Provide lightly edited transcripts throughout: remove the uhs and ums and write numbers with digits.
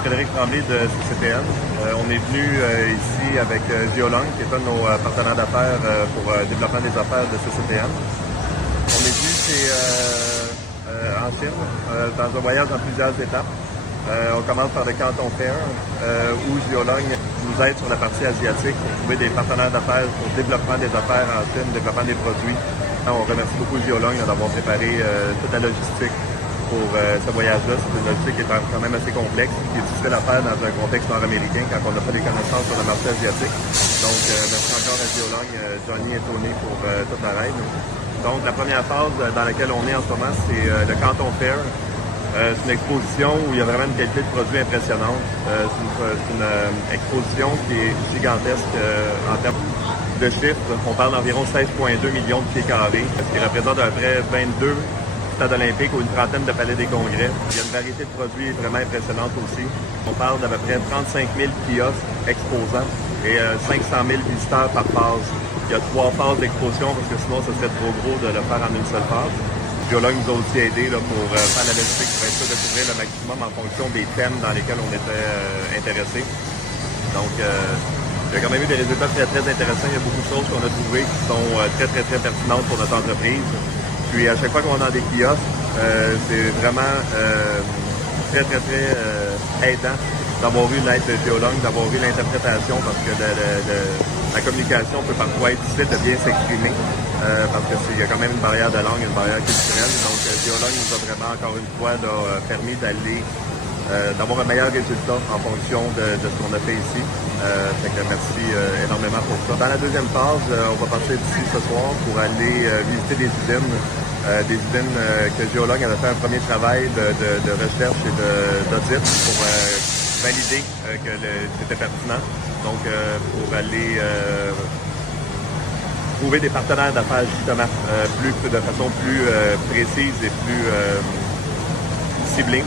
Frédéric Tremblay de CCTN. On est venu ici avec Geolong, qui est un de nos partenaires d'affaires pour le développement des affaires de CCTN. On est venu en Chine, dans un voyage en plusieurs étapes. On commence par le Canton Fair, où Geolong nous aide sur la partie asiatique pour trouver des partenaires d'affaires pour le développement des affaires en Chine, développement des produits. On remercie beaucoup Geolong d'avoir préparé toute la logistique pour ce voyage-là. C'est une logistique qui est quand même assez complexe, qui est difficile à faire dans un contexte nord-américain quand on n'a pas des connaissances sur le marché asiatique. Donc, merci encore à Geolong, Johnny et Tony pour toute la aide. Donc, la première phase dans laquelle on est en ce moment, c'est le Canton Fair. C'est une exposition où il y a vraiment une qualité de produit impressionnante. C'est une exposition qui est gigantesque en termes de chiffres. On parle d'environ 16,2 millions de pieds carrés, ce qui représente à peu près 22 stades olympiques ou une trentaine de palais des congrès. Il y a une variété de produits vraiment impressionnante aussi. On parle d'à peu près 35 000 kiosques exposants et 500 000 visiteurs par phase. Il y a 3 phases d'exposition parce que sinon, ce serait trop gros de le faire en une seule phase. Geolong nous a aussi aidé là, pour faire la logistique pour être sûr de couvrir le maximum en fonction des thèmes dans lesquels on était intéressés. Donc, il y a quand même eu des résultats très, très intéressants. Il y a beaucoup de choses qu'on a trouvées qui sont très, très, très pertinentes pour notre entreprise. Puis à chaque fois qu'on est dans des kiosques, c'est vraiment très, très, très aidant d'avoir eu l'aide de Geolong, d'avoir eu l'interprétation parce que la communication peut parfois être difficile de bien s'exprimer parce qu'il y a quand même une barrière de langue, une barrière culturelle. Donc Geolong nous a vraiment encore une fois là, permis d'avoir un meilleur résultat en fonction de ce qu'on a fait ici. Fait que merci énormément pour ça. Dans la deuxième phase, on va partir d'ici ce soir pour aller visiter des usines. Que Geolong avait fait un premier travail de recherche et d'audit pour valider que c'était pertinent. Donc, pour aller trouver des partenaires d'affaires justement de façon plus précise et plus ciblée.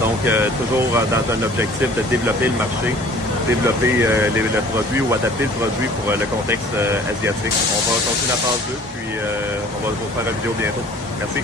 Donc, toujours dans un objectif de développer le marché, développer le produit ou adapter le produit pour le contexte asiatique. On va continuer la phase 2, puis on va vous faire une vidéo bientôt. Merci.